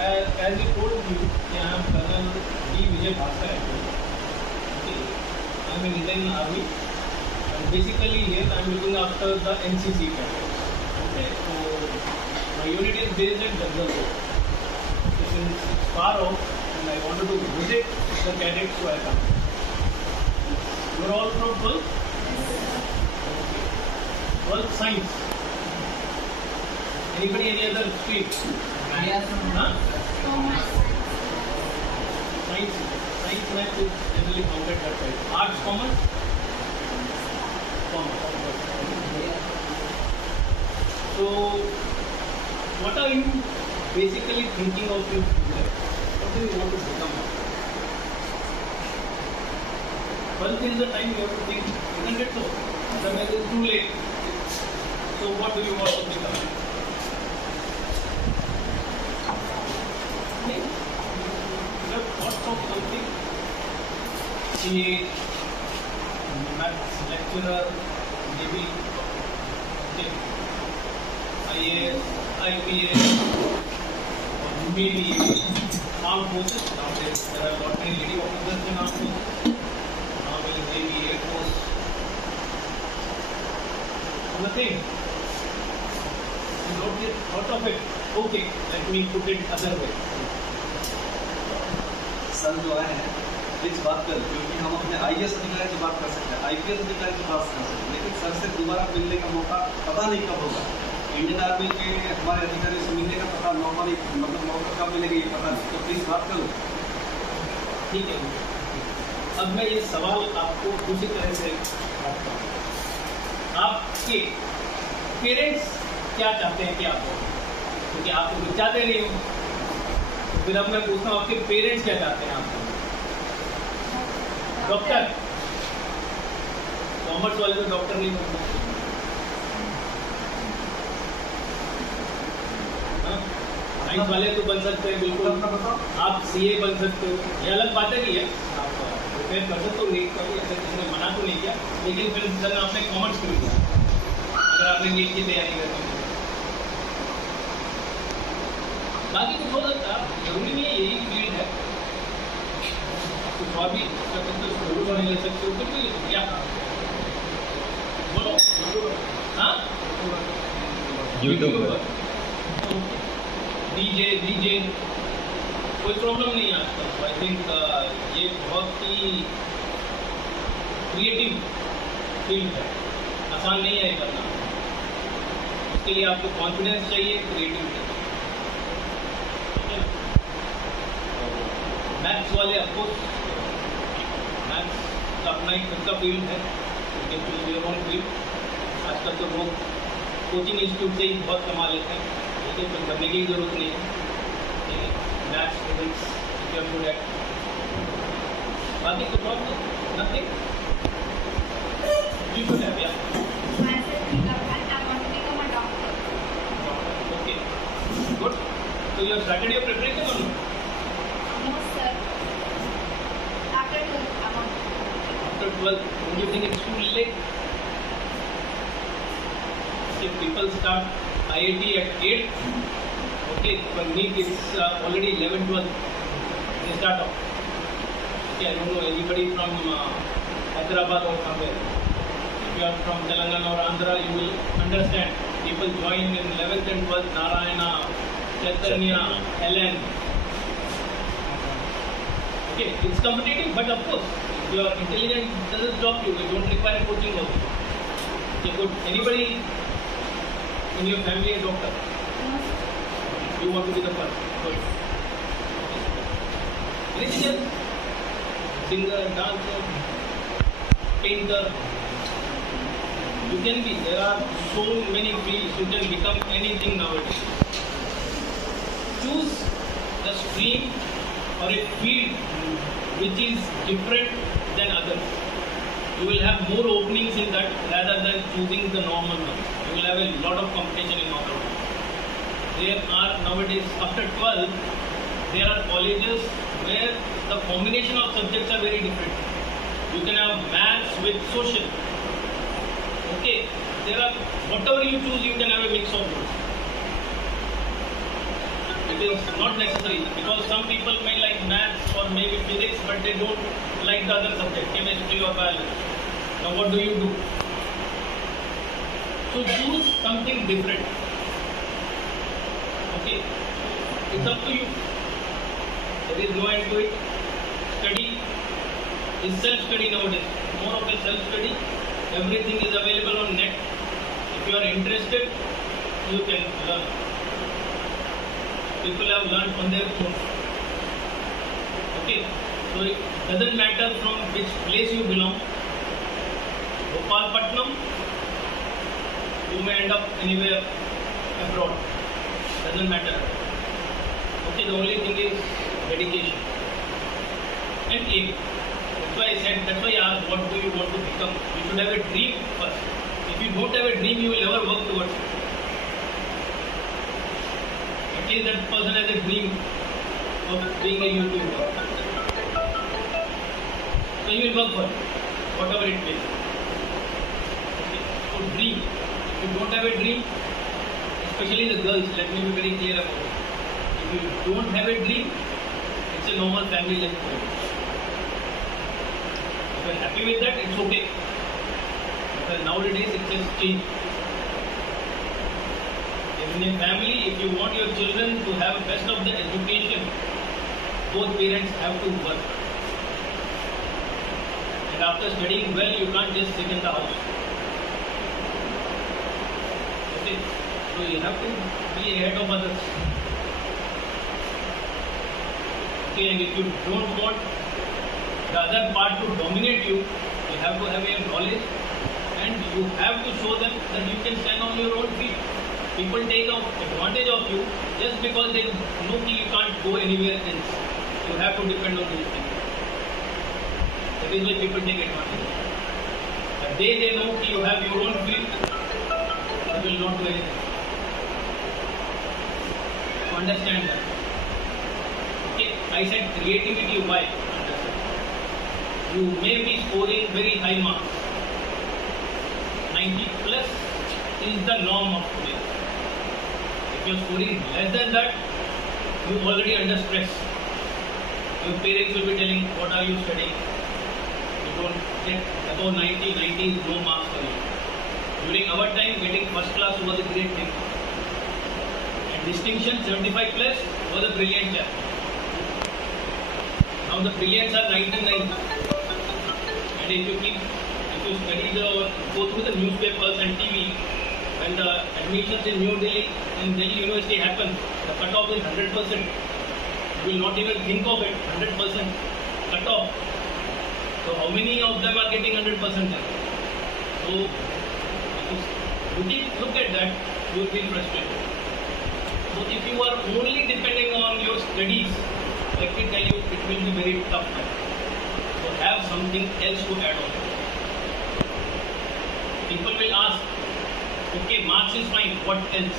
as we told you, I am Colonel D. Vijay Bhaskar. Okay, I am in Indian Army. And basically here I am looking after the NCC cadets. Okay, so my unit is based at Jagdalpur. So since it's far off and I wanted to visit the cadets, so I come. You are all from 12th? Okay. 12th Science. Anybody any other stream? Yes. Huh? Science. Science math is generally counted that way. Arts, commerce? Commerce. So, what are you basically thinking of your future? What do you want to become? Twelfth is the time you have to think, isn't it so? Otherwise it is too late. So, what do you want to become? You have thought of something? CA, maths lecturer, maybe IAS, IPS, or maybe armed forces. Nowadays there are lot many lady officers in armed forces. Army, Navy, Air Force. Nothing. You don't get thought of it. Okay, let me put it other way. Sir जो है please बात कर, क्योंकि हम अपने IAS अधिकारी से बात कर सकते हैं, आईपीएस अधिकारी से बात कर सकते हैं, लेकिन सर से दोबारा मिलने का मौका पता नहीं कब होगा। इंडियन आर्मी के हमारे अधिकारी से मिलने का पता नॉर्मली मतलब मौका कब मिलेगा ये पता नहीं, तो प्लीज बात करो। ठीक है, अब मैं ये सवाल आपको दूसरी तरह से रखता हूँ। आपके पेरेंट्स क्या चाहते हैं कि आप हो? क्योंकि आप तो कुछ चाहते नहीं हो, फिर अब मैं पूछता हूँ आपके पेरेंट्स क्या चाहते हैं आपको? डॉक्टर। कॉमर्स वाले तो डॉक्टर नहीं बनते। साइंस वाले तो बन सकते हैं बिल्कुल, आप सीए बन सकते हो, ये अलग बात है कि आप प्रिपेयर कर सकते हो, नीट का भी ऐसे किसी ने मना तो नहीं किया, लेकिन फिर सर आपने कॉमर्स क्यों किया अगर आपने नीट की तैयारी करनी है? बाकी कुछ हो सकता है, जरूरी नहीं है यही फील्ड है, कुछ और भी कर सकते हो, जरूर नहीं ले सकते हो, कुछ भी क्या बोलो। हाँ, यूट्यूबर, डीजे कोई प्रॉब्लम नहीं है आजकल। आई थिंक ये बहुत ही क्रिएटिव फील्ड है, आसान नहीं है ये करना। उसके लिए आपको कॉन्फिडेंस चाहिए, क्रिएटिविटी। मैथ्स वाले आपको मैथ्स का अपना एक खुद का फील्ड है, आजकल तो लोग कोचिंग इंस्टीट्यूट से ही बहुत कमा लेते हैं, लेकिन कुछ करने की जरूरत नहीं है। मैथ्स, फिजिक्स, गुड एट, बाकी कुछ और nothing. You should have, yeah. Okay, good. So you have started your preparation or no? No, sir. After 12th, I'm on. After 12th, don't you think it's too late? If people start IIT at 8, okay, for NEET it's already 11, 12. They start off. Okay, I don't know anybody from Hyderabad or somewhere. If you are from Telangana or Andhra, you will understand. People join in 11th and 12th, Narayana, Chaitanya, Helen. Okay, it's competitive, but of course, if you are intelligent, it doesn't stop you. You don't require coaching also. Okay, good. Anybody in your family a doctor? You want to be the first? Good. Anything else? Singer, dancer, painter. You can be. There are so many fields. You can become anything nowadays. Choose a stream or a field which is different than others. You will have more openings in that rather than choosing the normal one. You will have a lot of competition in normal one. There are nowadays, after 12, there are colleges where the combination of subjects are very different. You can have maths with social. Okay, there are, whatever you choose, you can have a mix of both. it is not necessary, because some people may like maths or maybe physics, but they don't like the other subject, chemistry or biology. Now what do? So choose something different. Okay, it's up to you. There is no end to it. Study is self-study nowadays. More of a self-study. Everything is available on net. If you are interested, you can learn. People have learned on their own. Okay, so it doesn't matter from which place you belong. Gopalpatnam, you may end up anywhere abroad. Doesn't matter. Okay, the only thing is dedication and aim. That's why I asked, what do you want to become? You should have a dream first. If you don't have a dream, you will never work towards it. At least that person has a dream of being a YouTuber. So you will work for it, whatever it may be. Okay. So dream. If you don't have a dream, especially the girls, let me be very clear about it. If you don't have a dream, it's a normal family life. If you are happy with that, it's okay. Because nowadays it has changed. In a family, if you want your children to have best of the education, both parents have to work. And after studying well, you can't just sit in the house. Okay? So you have to be ahead of others. Okay, and if you don't want the other part to dominate you, you have to have your knowledge and you have to show them that you can stand on your own feet. People take advantage of you just because they know that you can't go anywhere else. You have to depend on these things. That is why people take advantage. The day they know that you have your own field, you will not do anything. So understand that. Okay, I said creativity, why? You may be scoring very high marks. 90 plus is the norm of today. If you are scoring less than that, you are already under stress. Your parents will be telling, what are you studying? You don't get above 90, 90 is no marks for you. During our time, getting first class was a great thing. And distinction 75 plus was a brilliant chap. Now the brilliants are 99. And if you study or go through the newspapers and TV, when the admissions in Delhi University happen, the cutoff is 100%. You will not even think of it, 100% cutoff. So how many of them are getting 100% there? So if you look at that, you will be frustrated. So if you are only depending on your studies, let me tell you, it will be very tough. So have something else to add on. People will ask, okay, marks is fine, what else?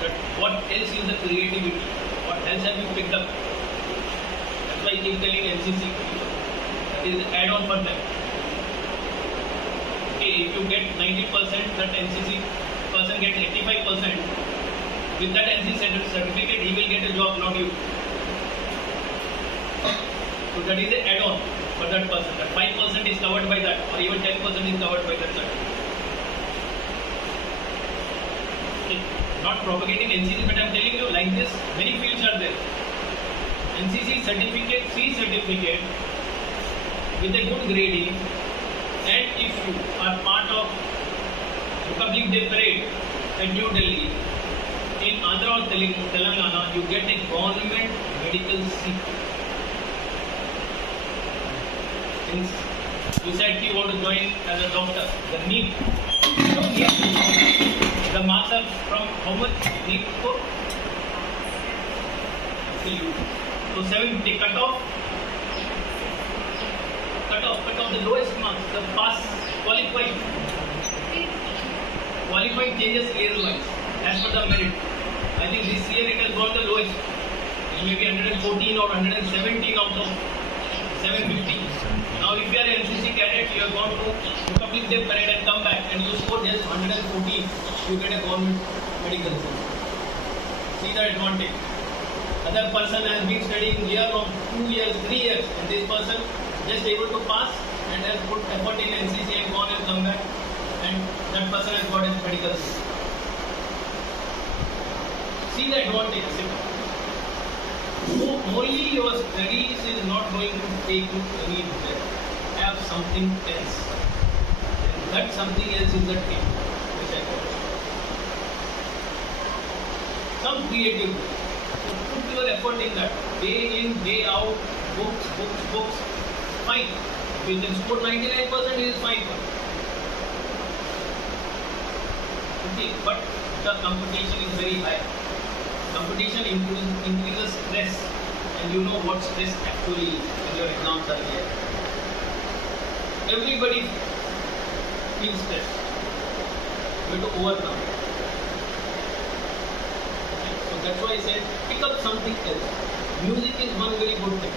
So what else is the creativity? What else have you picked up? That's why I keep telling NCC. That is add on for them. Okay, if you get 90%, that NCC person gets 85%. With that NCC certificate, he will get a job, not you. So that is an add-on for that person. That 5% is covered by that, or even 10% is covered by that certificate. Okay. Not propagating NCC, but I am telling you like this, many fields are there. NCC certificate, C certificate with a good grading, and if you are part of Republic Day Parade at New Delhi, in Andhra or Telangana, you get a government medical seat. Since you said you want to join as a doctor, the NEET, the marks are from how much NEET score? So 750 cut off the lowest marks, the pass qualified changes year wise as per the merit. I think this year it has gone the lowest. It may be 114 or 117 out of 750. Now if you are an NCC cadet, you have gone to Republic Day Parade and come back and you score just 114, you get a government medical center. See the advantage. Other person has been studying year or 2 years, 3 years, and this person just able to pass and has put effort in NCC and gone and come back, and that person has got his medical seat. See the advantage. So only your studies is not going to take you anywhere. Have something else, and that something else is the dream, which I call it. Some creativity. So put your effort in that. Day in, day out, books. Fine. If you can score 99%, it is fine. Okay, but the competition is very high. Competition increases stress, and you know what stress actually is when your exams are there. Everybody feels stressed. You have to overcome it. Okay, so that's why I said pick up something else. Music is one very good thing,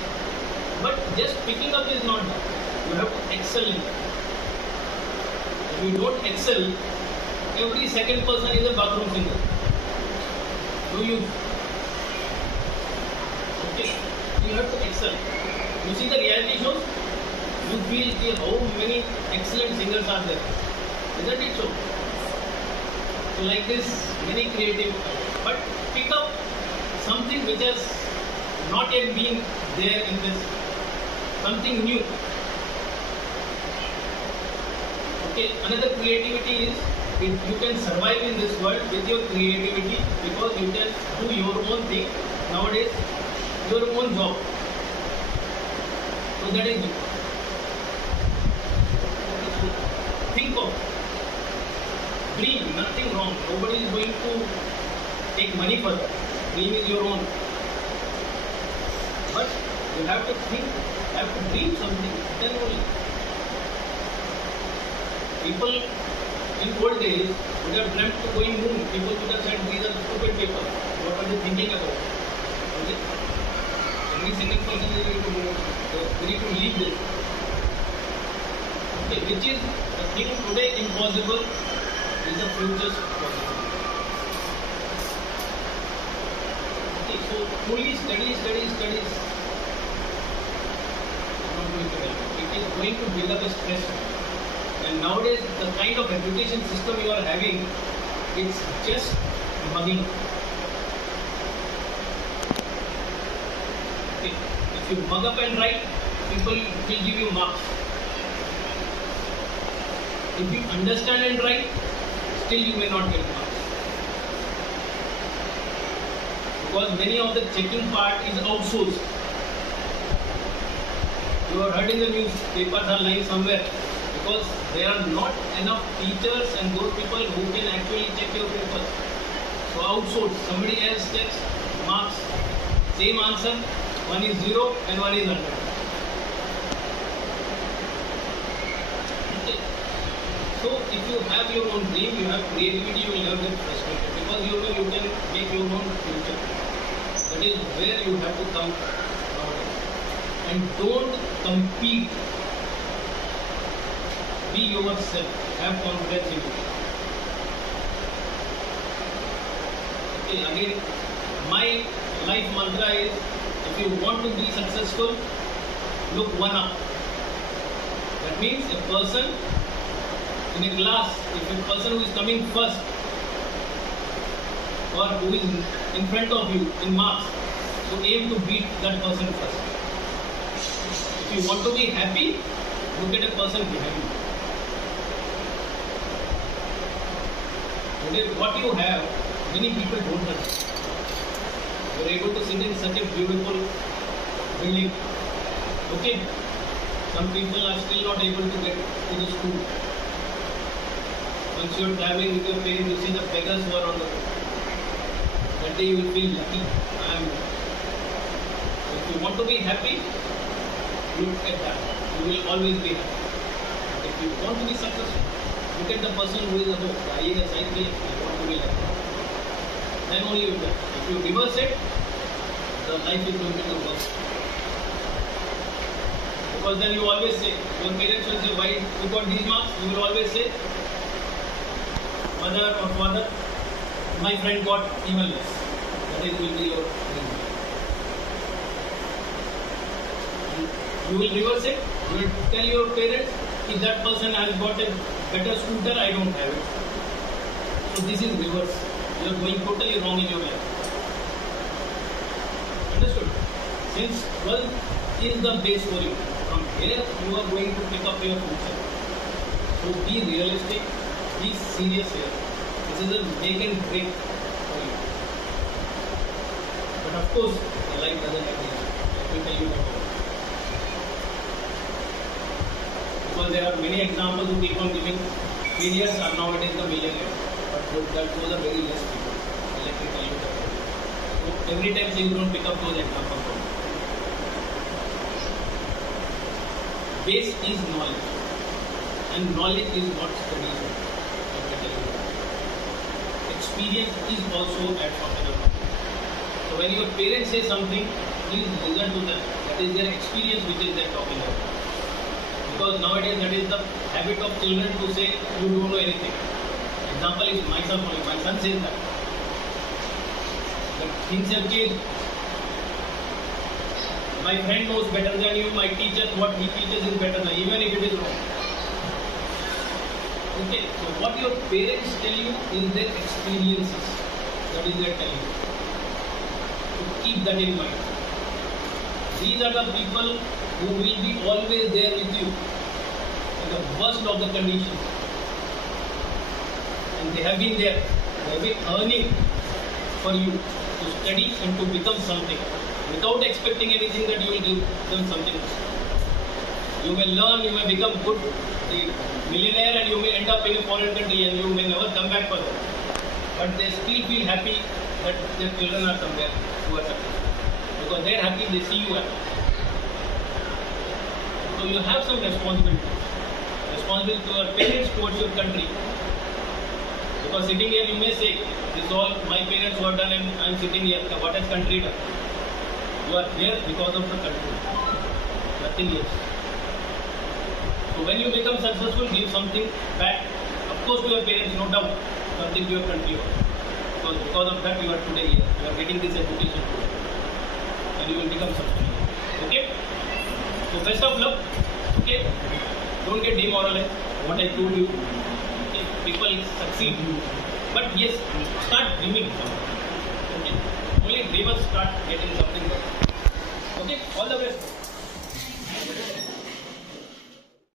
but just picking up is not enough. You have to excel in that. If you don't excel, every second person is a bathroom singer. Do you? Okay, you have to excel. You see the reality shows, you feel how many excellent singers are there. Isn't it so? So like this, many creative, but pick up something which has not yet been there in this, something new. Okay, another creativity is you can survive in this world with your creativity because you can do your own thing nowadays, your own job. So that is it. Think of, dream, nothing wrong. Nobody is going to take money for that. Dream is your own. But you have to think, have to dream something, then only. People in old days would have dreamt to going moon. People would have said these are stupid people. What are they thinking about? Okay? Every single person is going to move. So we need to leave this. Okay, which is the thing today impossible is the future possible. Okay, so only studies. Not going to help. It is going to build up a stress. And nowadays, the kind of education system you are having, it's just mugging. Okay. If you mug up and write, people will give you marks. If you understand and write, still you may not get marks. Because many of the checking part is outsourced. You have heard in the news, papers are lying somewhere. Because there are not enough teachers and those people who can actually check your papers. So outsource, somebody else checks, marks, same answer, one is 0 and one is 100. Okay. So if you have your own dream, you have creativity, you will never get frustrated because you know you can make your own future. That is where you have to come nowadays. And don't compete. Be yourself. Have confidence in you. Okay, again, my life mantra is: if you want to be successful, look one up. That means a person in a class, if a person who is coming first or who is in front of you in marks, so aim to beat that person first. If you want to be happy, look at a person behind you. Today, what you have, many people don't have. You are able to sit in such a beautiful building. Okay, some people are still not able to get to the school. Once you are traveling with your parents, you see the beggars who are on the road. That day you will feel lucky. If you want to be happy, look at that. You will always be happy. If you want to be successful, look at the person who is above, the IAS, IPS, you want to be like that. Then only you can. If you reverse it, the life is going to be worse. Because then you always say, your parents will say, why you got these marks? You will always say, mother or father, my friend got even less. That it will be your result. You will reverse it. You will tell your parents, if that person has got a better scooter, I don't have it. So this is reverse. You are going totally wrong in your life. Understood? Since 12th is the base for you. From here you are going to pick up your future. So be realistic, be serious here. This is a make and break for you. But of course, the life doesn't end here. Let me tell you about it. Because there are many examples who keep on giving failures are nowadays the millionaire. But those are very less people. Let me tell you that. So every time please don't pick up those examples. Base is knowledge. And knowledge is what studies are. Let me tell you that. Experience is also at factor. So when your parents say something, please listen to them. That is their experience which is they are talking about. Because nowadays that is the habit of children to say you don't know anything. Example is myself only. My son says that. But things have changed. My friend knows better than you. My teacher, what he teaches is better than you, even if it is wrong. Okay, so what your parents tell you is their experiences. That is their telling you. So keep that in mind. These are the people who will be always there with you in the worst of the conditions. And they have been there. They have been earning for you to study and to become something without expecting anything that you will give them something. You may learn, you may become good millionaire and you may end up in a foreign country and you may never come back for them. But they still feel happy that their children are somewhere who are successful. Because they are happy, they see you happy. So you have some responsibility. Responsibility to your parents, towards your country. Because sitting here you may say, this is all my parents who have done and I am sitting here. What has country done? You are here because of the country. Nothing else. So when you become successful, give something back. Of course to your parents, no doubt. Something to your country. Because of that you are today here. You are getting this education today. And you will become successful. Okay? So best of luck. Okay? Don't get demoralized. What I told you. Okay? People succeed. But yes, start dreaming. Okay? Only dreamers start getting something better. Okay? All the best.